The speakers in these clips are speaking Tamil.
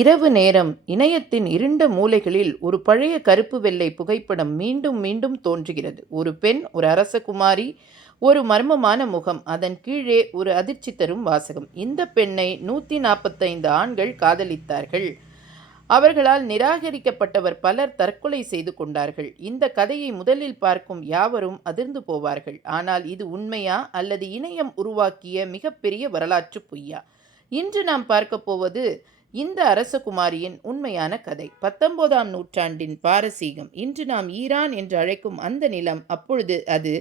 இரவு நேரம் இணையத்தின் இருண்ட மூலைகளில் ஒரு பழைய கருப்பு வெள்ளை புகைப்படம் மீண்டும் மீண்டும் தோன்றுகிறது. ஒரு பெண், ஒரு அரசகுமாரி, ஒரு மர்மமான முகம், அதன் கீழே ஒரு அதிர்ச்சி தரும் வாசகம். இந்த பெண்ணை 145 ஆண்கள் காதலித்தார்கள். அவர்களால் நிராகரிக்கப்பட்டவர் பலர் தற்கொலை செய்து கொண்டார்கள். இந்த கதையை முதலில் பார்க்கும் யாவரும் அதிர்ந்து போவார்கள். ஆனால் இது உண்மையா அல்லது இணையம் உருவாக்கிய மிகப்பெரிய வரலாற்று பொய்யா? இன்று நாம் பார்க்க போவது இந்த அரசகுமாரியின் உண்மையான கதை. 19ஆம் நூற்றாண்டின் பாரசீகம். இன்று நாம் ஈரான் என்று அழைக்கும் அந்த நிலம், அப்பொழுது அது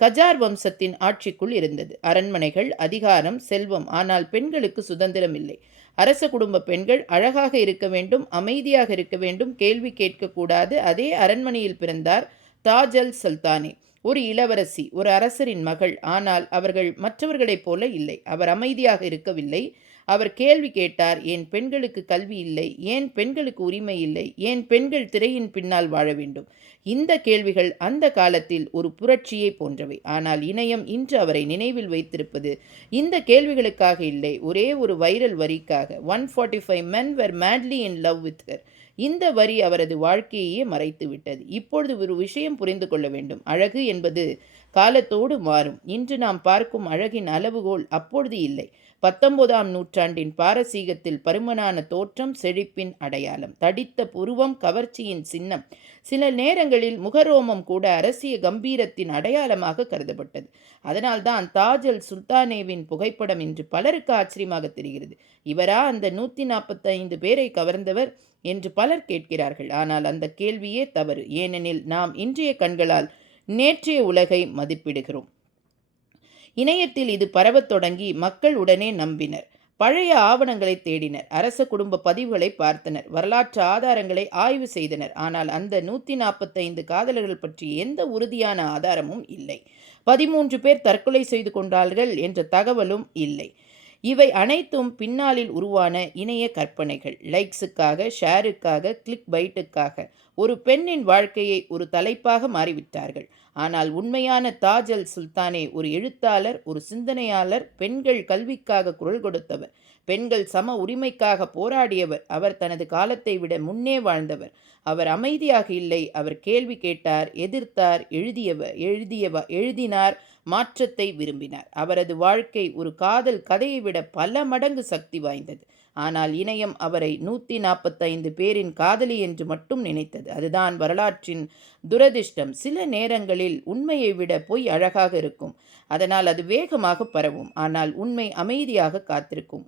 கஜார் வம்சத்தின் ஆட்சிக்குள் இருந்தது. அரண்மனைகள், அதிகாரம், செல்வம். ஆனால் பெண்களுக்கு சுதந்திரம் இல்லை. அரச குடும்ப பெண்கள் அழகாக இருக்க வேண்டும், அமைதியாக இருக்க வேண்டும், கேள்வி கேட்கக்கூடாது. அதே அரண்மனையில் பிறந்தார் தாஜ் அல் சுல்தானே, ஒரு இளவரசி, ஒரு அரசரின் மகள். ஆனால் அவர்கள் மற்றவர்களைப் போல இல்லை. அவர் அமைதியாக இருக்கவில்லை. அவர் கேள்வி கேட்டார். ஏன் பெண்களுக்கு கல்வி இல்லை? ஏன் பெண்களுக்கு உரிமை இல்லை? ஏன் பெண்கள் திரையின் பின்னால் வாழ வேண்டும்? இந்த கேள்விகள் அந்த காலத்தில் ஒரு புரட்சியை போன்றவை. ஆனால் இணையம் இன்று அவரை நினைவில் வைத்திருப்பது இந்த கேள்விகளுக்காக இல்லை, ஒரே ஒரு viral வரிக்காக. 145 men were madly in love with her. இந்த வரி அவரது வாழ்க்கையையே மறைத்து விட்டது. இப்பொழுது ஒரு விஷயம் புரிந்து கொள்ள வேண்டும். அழகு என்பது காலத்தோடு மாறும். இன்று நாம் பார்க்கும் அழகின் அளவுகோல் அப்பொழுது இல்லை. 19ஆம் நூற்றாண்டின் பாரசீகத்தில் பருமனான தோற்றம் செழிப்பின் அடையாளம், தடித்த புருவம் கவர்ச்சியின் சின்னம், சில நேரங்களில் முகரோமம் கூட அரசிய கம்பீரத்தின் அடையாளமாக கருதப்பட்டது. அதனால்தான் தாஜ் அல் சுல்தானேவின் புகைப்படம் இன்று பலருக்கு ஆச்சரியமாக தெரிகிறது. இவரா அந்த 145 பேரை கவர்ந்தவர் என்று பலர் கேட்கிறார்கள். ஆனால் அந்த கேள்வியே தவறு. ஏனெனில் நாம் இன்றைய கண்களால் நேற்றைய உலகை மதிப்பிடுகிறோம். இணையத்தில் இது பரவத் தொடங்கி மக்கள் உடனே நம்பினர். பழைய ஆவணங்களை தேடினர், அரச குடும்ப பதிவுகளை பார்த்தனர், வரலாற்று ஆதாரங்களை ஆய்வு செய்தனர். ஆனால் அந்த 145 காதலர்கள் பற்றி எந்த உறுதியான ஆதாரமும் இல்லை. 13 பேர் தற்கொலை செய்து கொண்டார்கள் என்ற தகவலும் இல்லை. இவை அனைத்தும் பின்னாளில் உருவான இணைய கற்பனைகள். லைக்ஸுக்காக, ஷேருக்காக, கிளிக் பைட்டுக்காக ஒரு பெண்ணின் வாழ்க்கையை ஒரு தலைப்பாக மாறிவிட்டார்கள். ஆனால் உண்மையான தாஜ் அல் சுல்தானே ஒரு எழுத்தாளர், ஒரு சிந்தனையாளர், பெண்கள் கல்விக்காக குரல் கொடுத்தவர், பெண்கள் சம உரிமைக்காக போராடியவர். அவர் தனது காலத்தை விட முன்னே வாழ்ந்தவர். அவர் அமைதியாக இல்லை, அவர் கேள்வி கேட்டார், எதிர்த்தார், எழுதினார், மாற்றத்தை விரும்பினார். அவரது வாழ்க்கை ஒரு காதல் கதையை விட பல மடங்கு சக்தி வாய்ந்தது. ஆனால் இணையம் அவரை 145 பேரின் காதலி என்று மட்டும் நினைத்தது. அதுதான் வரலாற்றின் துரதிர்ஷ்டம். சில நேரங்களில் உண்மையை விட பொய் அழகாக இருக்கும். அதனால் அது வேகமாக பரவும். ஆனால் உண்மை அமைதியாக காத்திருக்கும்.